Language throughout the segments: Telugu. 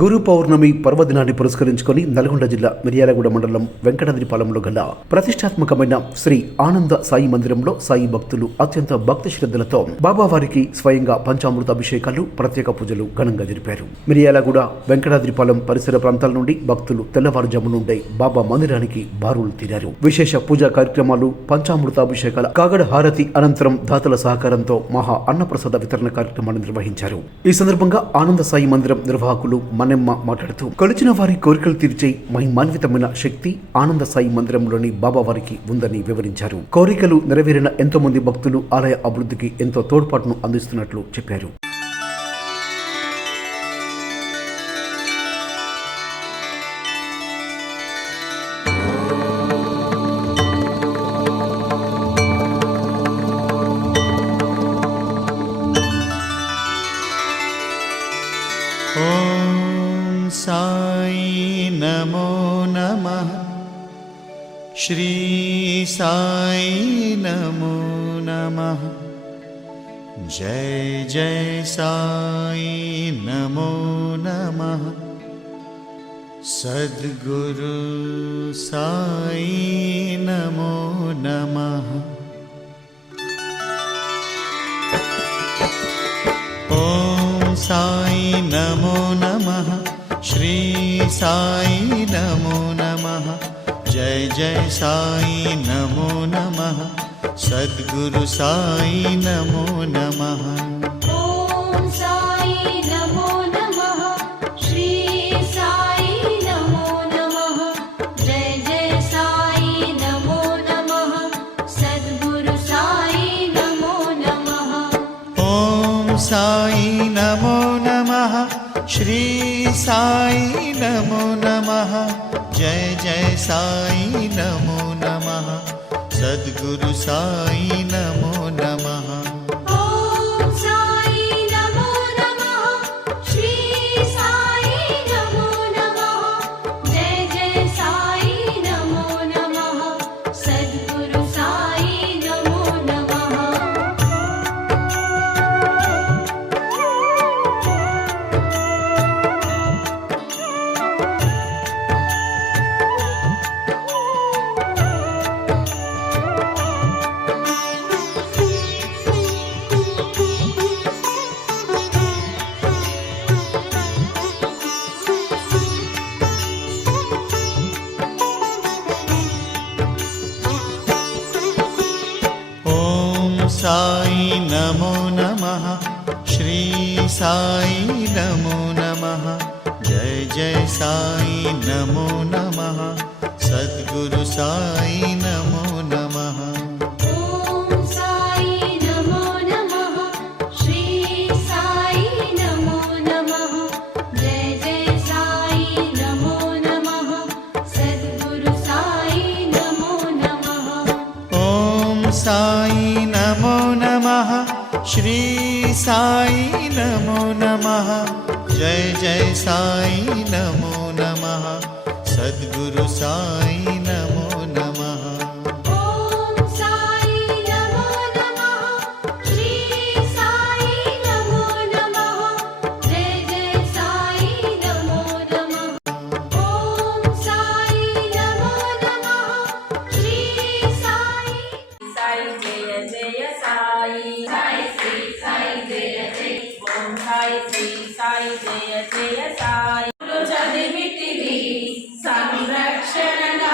గురు పౌర్ణమి పర్వదినాన్ని పురస్కరించుకొని నల్గొండ జిల్లా మిర్యాలగూడ మండలం వెంకటాద్రిపాలెంలో గల ప్రతిష్టాత్మకమైన శ్రీ ఆనంద సాయి మందిరంలో సాయి భక్తులు అత్యంత భక్తి శ్రద్ధలతో బాబావారికి స్వయంగా పంచామృత అభిషేకాలు ప్రత్యేక పూజలు ఘనంగా జరిపారు. మిర్యాలగూడ వెంకటాద్రిపాలెం పరిసర ప్రాంతాల నుండి భక్తులు తెల్లవారుజాము నుండే బాబా మందిరానికి బారులు తీరారు. విశేష పూజా కార్యక్రమాలు, పంచామృత అభిషేకాల కాగడ హారతి అనంతరం దాతల సహకారంతో మహా అన్నప్రసాద వితరణ కార్యక్రమాన్ని నిర్వహించారు. ఈ సందర్భంగా ఆనంద సాయి మందిరం నిర్వాహకులు మన్నెమ్మ మాట్లాడుతూ, కొలిచిన వారి కోరికలు తీర్చే మహిమాన్వితమైన శక్తి ఆనంద సాయి మందిరంలోని బాబావారికి ఉందని వివరించారు. కోరికలు నెరవేరిన ఎంతో మంది భక్తులు ఆలయ అభివృద్ధికి ఎంతో తోడ్పాటును అందిస్తున్నట్లు చెప్పారు. ओम साई नमो नमः, श्री साई नमो नमः, जय जय साई नमो नमः, सद्गुरु साई नमो नमः। साई नमो नमः, श्री साई नमो नमः, जय जय साई नमो नमः, सद्गुरु साई नमो नमः। ओम साई नमो नमः, श्री साई नमो नमः, जय जय साई नमो नमः, सद्गुरु साई नमो नमः। ओम साई नमो नमः, श्री साई नमो नमः, जय जय साई नमो नमः, सद्गुरु साई नमो नमः। ओम साई नमो नमः, श्री साई नमो नमः, जय जय साई नमो नमः, सद्गुरु साई नमो नमः। साई नमो नमः, श्री साई नमो नमः, जय जय साई नमो नमः, सद्गुरु साई नमो नमः। ओम साई नमो नमः, श्री साई नमो नमः, जय जय साई नमो नमः, सद्गुरु साई नमो नमः। ओम साई नमो नमः, श्री साई नमो नमः, जय जय साई नमो नमः, सद्गुरु साई नमो नमः। ओम साई नमो नमः, श्री साई नमो नमः, जय जय साई नमो नमः। ओम साई नमो नमः, श्री साई साई जय जय साई साई श्री साई जय जय ओम साई श्री साई जय जय साई चदिवितिవి సంరక్షణగా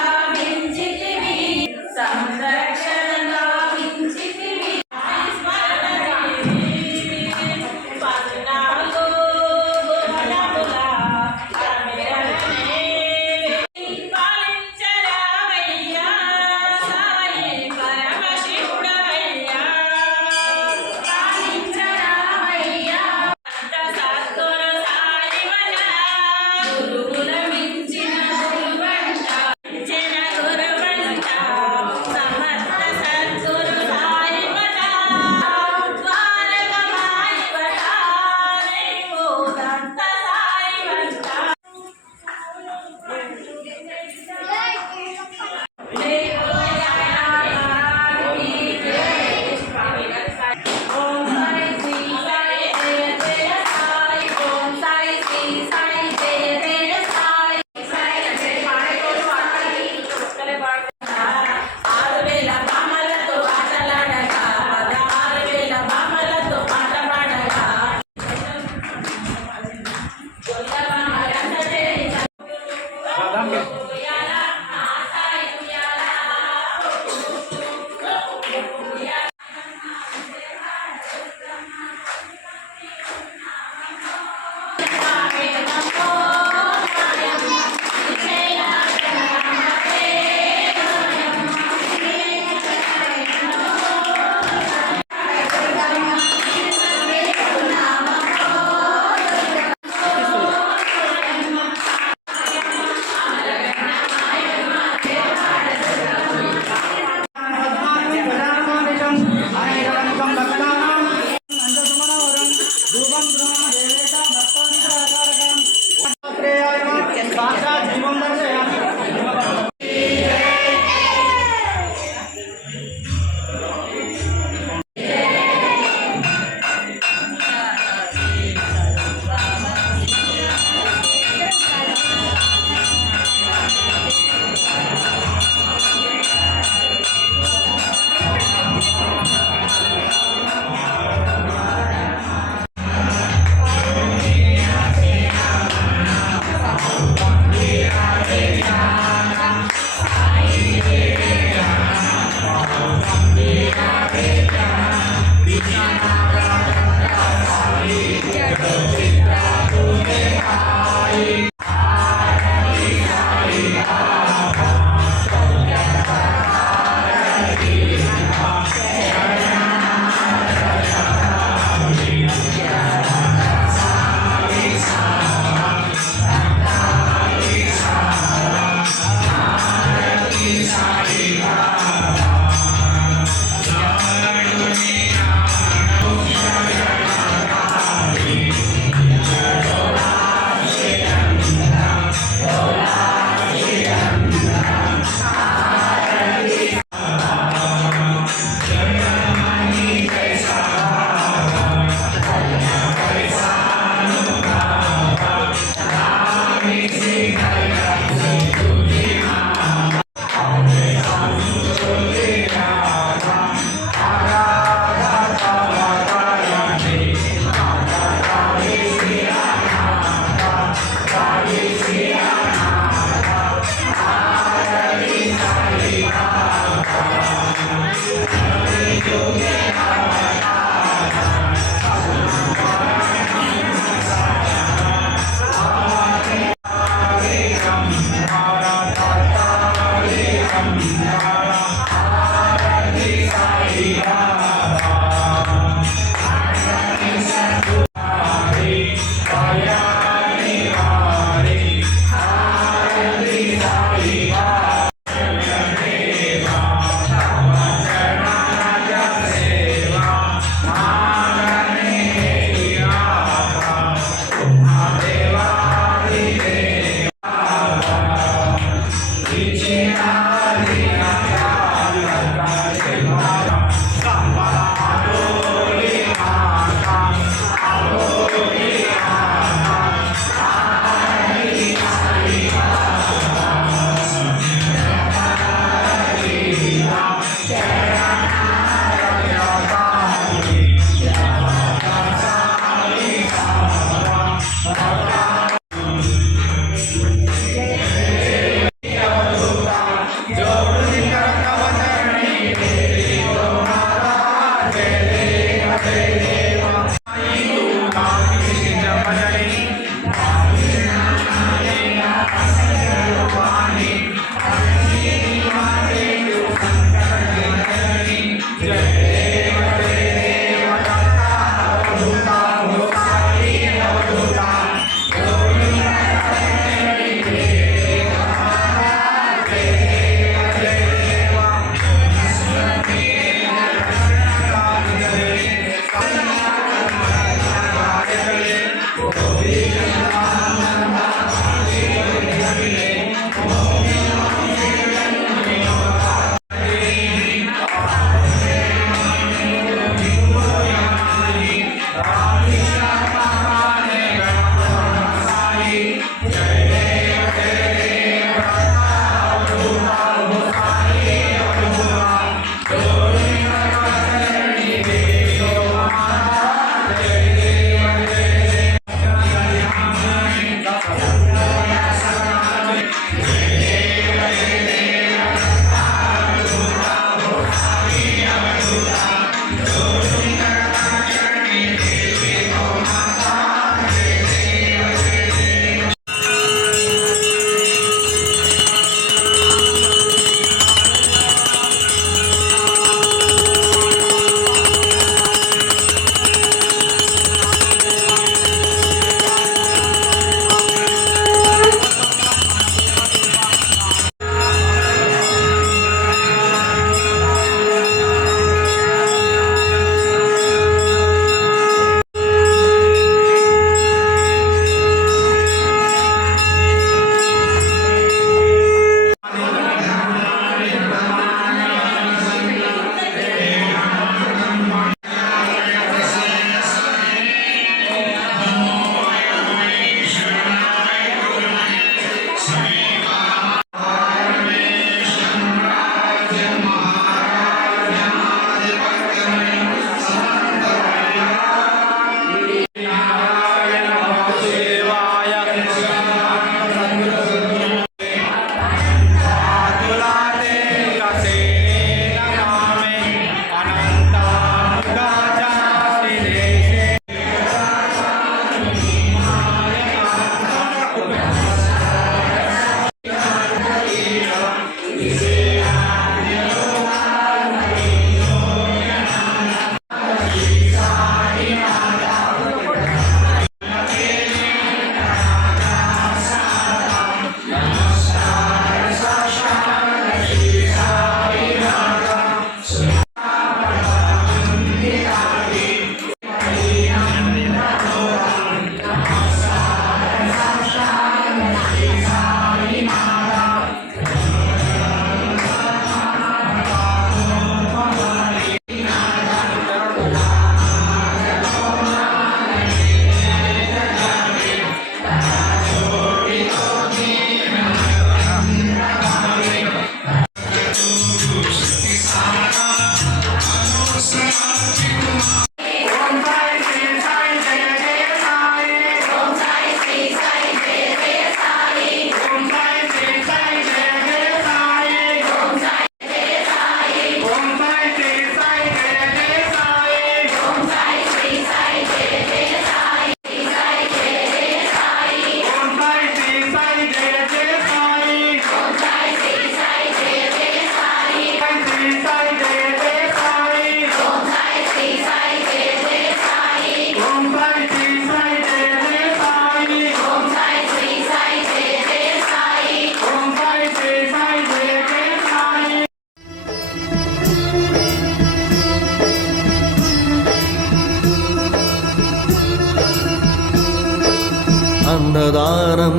అన్నదానం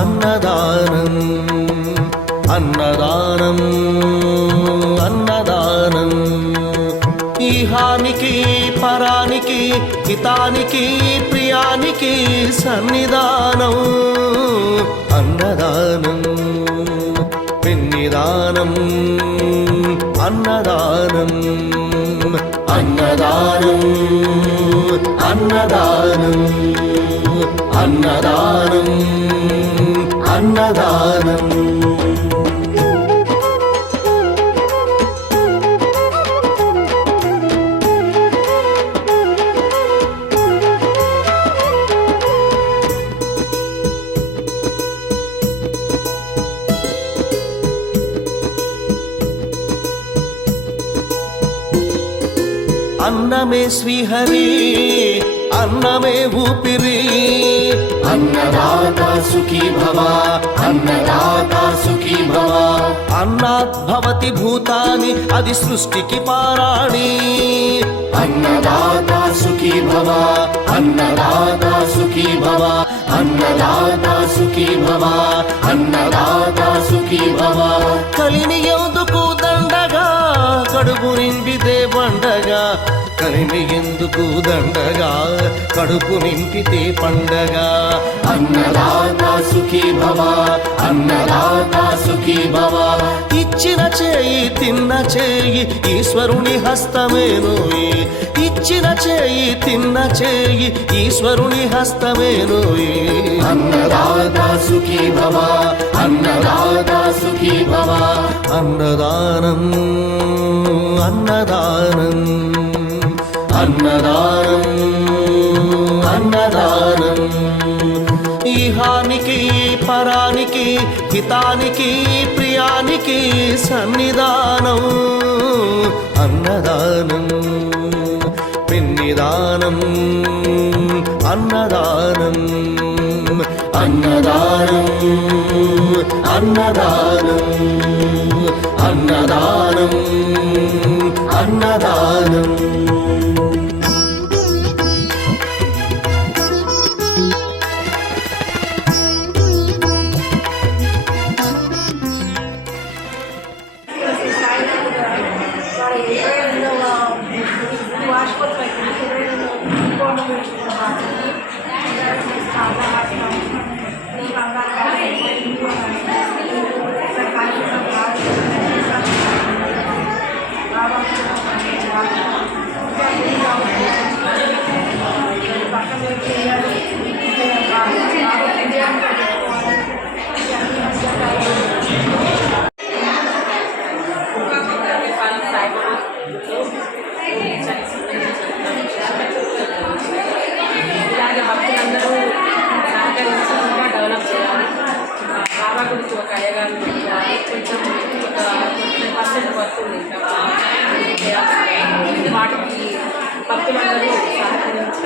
అన్నదానం అన్నదానం అన్నదానం ఈహానికి పరానికి హితానికి ప్రియానికి సన్నిధానం అన్నదానం పిన్నిదానం అన్నదానం అన్నదానం అన్నదానం అన్నదానం అన్నదానం అన్నమే శ్రీహరి అన్నమే ఊపిరి అన్నదాత సుఖీ భవ అన్నదాత సుఖీ భవ అన్నాత్ భవతి భూతాని అది సృష్టికి పారాణి అన్నదాత సుఖీ భవ అన్నదాత సుఖీ భవ అన్నదాత సుఖీ భవ అన్నదాత సుఖీ భవ కలిని ఎందుకు దండగా కడుపు నింపితే పండగా కలిమి ఎందుకు దండగా కడుపు నింపితే పండగ అన్నదాత సుఖీ భవ అన్నదాత సుఖీ భవ ఇచ్చిన చేయి తిన్న చేయి ఈశ్వరుని హస్తమేనోయి ఇచ్చిన చేయి తిన్న చేయి ఈశ్వరుని హస్తమేనోయి అన్నదాత సుఖీ భవ అన్నదాత సుఖీ భవ అన్నదానం అన్నదానం అన్నదానం అన్నదానం ఈహానికి పరానికి హితానికి ప్రియానికి సన్నిధానం అన్నదానం పిన్నిదానం అన్నదానం అన్నదానం అన్నదానం అన్నదానం అన్నదానం ఇలాగే భక్తులందరూ సహకరించి ఇంకా డెవలప్ చేయాలి. బాబా గురించి ఒక అయ్యగారు కొంచెం ఒక 20% వస్తుంది ఇంకా వాటికి భక్తులందరూ సహకరించి